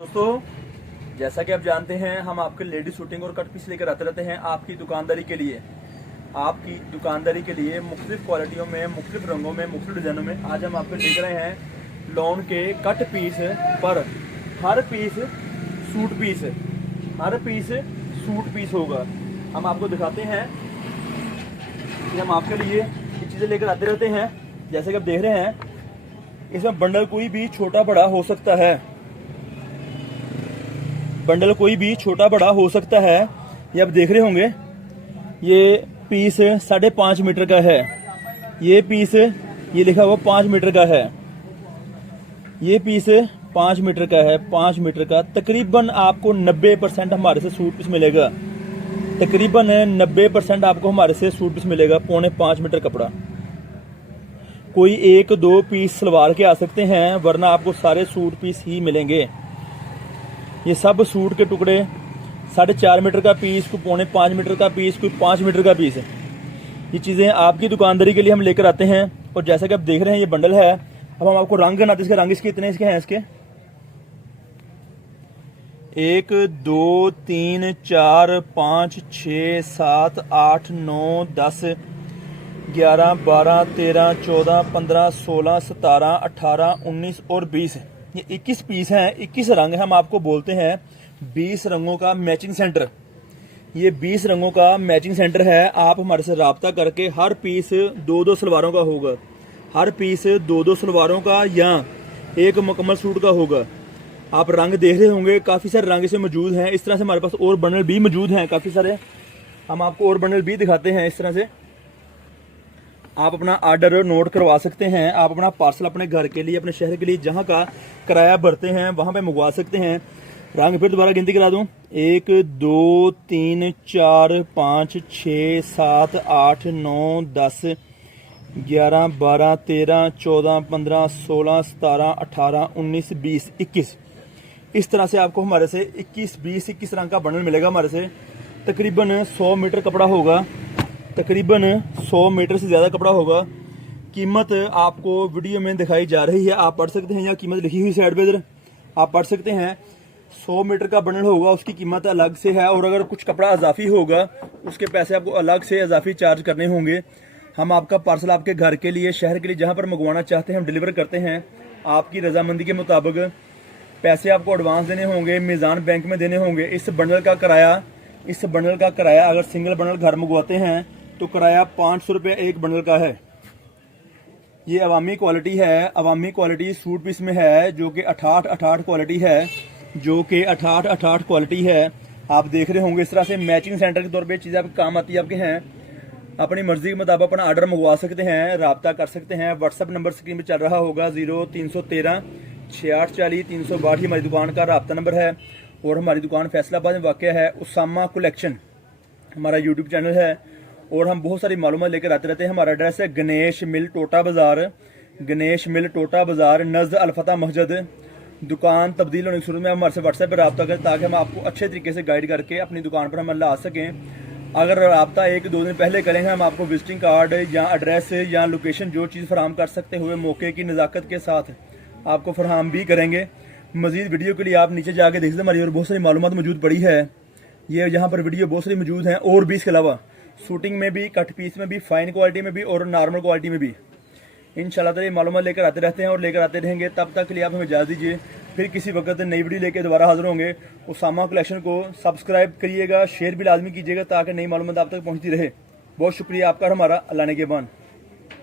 दोस्तों, जैसा कि आप जानते हैं हम आपके लेडी शूटिंग और कट पीस लेकर आते रहते हैं आपकी दुकानदारी के लिए। आपकी दुकानदारी के लिए मुख्तलिफ क्वालिटियों में, मुख्तलिफ रंगों में, मुख्तलिफ डिज़ाइनों में आज हम आपको देख रहे हैं लॉन के कट पीस पर हर पीस सूट पीस, हर पीस सूट पीस होगा। हम आपको दिखाते हैं कि हम आपके लिए ये चीज़ें लेकर आते रहते हैं। जैसे कि आप देख रहे हैं, इसमें बंडल कोई भी छोटा बड़ा हो सकता है, बंडल कोई भी छोटा बड़ा हो सकता है। ये आप देख रहे होंगे, ये पीस 5.5 मीटर का है। ये पीस, ये लिखा हुआ 5 मीटर का है। ये पीस 5 मीटर का है, 5 मीटर का। तकरीबन आपको 90% हमारे से सूट पीस मिलेगा। तकरीबन 90% आपको हमारे से सूट पीस मिलेगा। 4.5 मीटर कपड़ा। कोई 1-2 पीस सलवार के आ सकते हैं, वरना आपको सारे सूट पीस ही मिलेंगे। ये सब सूट के टुकड़े 4.5 मीटर का पीस, कोई 4.5 मीटर का पीस, कोई 5 मीटर का पीस है। ये चीज़ें आपकी दुकानदारी के लिए हम लेकर आते हैं। और जैसा कि आप देख रहे हैं, ये बंडल है। अब हम आपको रंग गिनाते हैं। इसके रंग इसके इतने हैं इसके 1 2 3 4 5 6 7 8 9 10 11 12 13 14 15 16 17 18 19 और 20। ये 21 पीस हैं, 21 रंग हम आपको बोलते हैं 20 रंगों का मैचिंग सेंटर। ये 20 रंगों का मैचिंग सेंटर है। आप हमारे से रब्ता करके हर पीस 2-2 सलवारों का होगा, हर पीस 2-2 सलवारों का या एक मुकम्मल सूट का होगा। आप रंग देख रहे होंगे, काफ़ी सारे रंग इसमें मौजूद हैं। इस तरह से हमारे पास और बंडल भी मौजूद हैं काफ़ी सारे। हम आपको और बंडल भी दिखाते हैं। इस तरह से आप अपना ऑर्डर नोट करवा सकते हैं। आप अपना पार्सल अपने घर के लिए, अपने शहर के लिए जहां का किराया भरते हैं वहां पे मंगवा सकते हैं। रंग फिर दोबारा गिनती करा दूं, 1 2 3 4 5 6 7 8 9 10 11 12 13 14 15 16 17 18 19 20 21। इस तरह से आपको हमारे से 21 रंग का बंडल मिलेगा। हमारे से तकरीबन 100 मीटर कपड़ा होगा, तकरीबन 100 मीटर से ज़्यादा कपड़ा होगा। कीमत आपको वीडियो में दिखाई जा रही है, आप पढ़ सकते हैं। या कीमत लिखी हुई साइड पे इधर आप पढ़ सकते हैं। 100 मीटर का बंडल होगा, उसकी कीमत अलग से है। और अगर कुछ कपड़ा इजाफी होगा, उसके पैसे आपको अलग से इजाफी चार्ज करने होंगे। हम आपका पार्सल आपके घर के लिए, शहर के लिए जहाँ पर मंगवाना चाहते हैं हम डिलीवर करते हैं। आपकी रजामंदी के मुताबिक पैसे आपको एडवांस देने होंगे, मीज़ान बैंक में देने होंगे। इस बंडल का किराया अगर सिंगल बंडल घर मंगवाते हैं तो किराया 500 रुपये एक बंडल का है। ये अवामी क्वालिटी है, अवामी क्वालिटी सूट पीस में है, जो कि 68 क्वालिटी है, जो कि 68 क्वालिटी है। आप देख रहे होंगे। इस तरह से मैचिंग सेंटर के तौर पे चीज़ें आपके काम आती है। आपके हैं, अपनी मर्जी के मुताबिक अपना ऑर्डर मंगवा सकते हैं, रब्ता कर सकते हैं। व्हाट्सअप नंबर स्क्रीन पर चल रहा होगा, 0313 6840 362 हमारी दुकान का रब्ता नंबर है। और हमारी दुकान फैसलाबाद में वाक़ है। उसामा कलेक्शन हमारा यूट्यूब चैनल है। और हम बहुत सारी मालूमात लेकर आते रहते हैं। हमारा एड्रेस है गणेश मिल टोटा बाज़ार, गणेश मिल टोटा बाज़ार नज़द अलफता मस्जिद। दुकान तब्दील होने की सूरत में हमारे से व्हाट्सएप पर रब्ता करें, ताकि हम आपको अच्छे तरीके से गाइड करके अपनी दुकान पर हम ला सकें। अगर रब्ता 1-2 दिन पहले करेंगे, हम आपको विजिटिंग कार्ड या एड्रेस या लोकेशन जो चीज़ फराहम कर सकते हुए मौके की नज़ाकत के साथ आपको फराहम भी करेंगे। मज़ीद वीडियो के लिए आप नीचे जाके देख सकते हैं, हमारी और बहुत सारी मालूमात मौजूद पड़ी है। ये यहाँ पर वीडियो बहुत सारी मौजूद हैं। और भी इसके अलावा शूटिंग में भी, कट पीस में भी, फाइन क्वालिटी में भी और नॉर्मल क्वालिटी में भी इंशाल्लाह ताला मालूमात लेकर आते रहते हैं और लेकर आते रहेंगे। तब तक के लिए आप हमें इजाज़त दीजिए। फिर किसी वक्त नई वीडियो लेकर दोबारा हाजिर होंगे। उसामा कलेक्शन को सब्सक्राइब करिएगा, शेयर भी लाजमी कीजिएगा, ताकि नई मालूमात आप तक पहुँचती रहे। बहुत शुक्रिया आपका, हमारा अल्लाह ने के बान।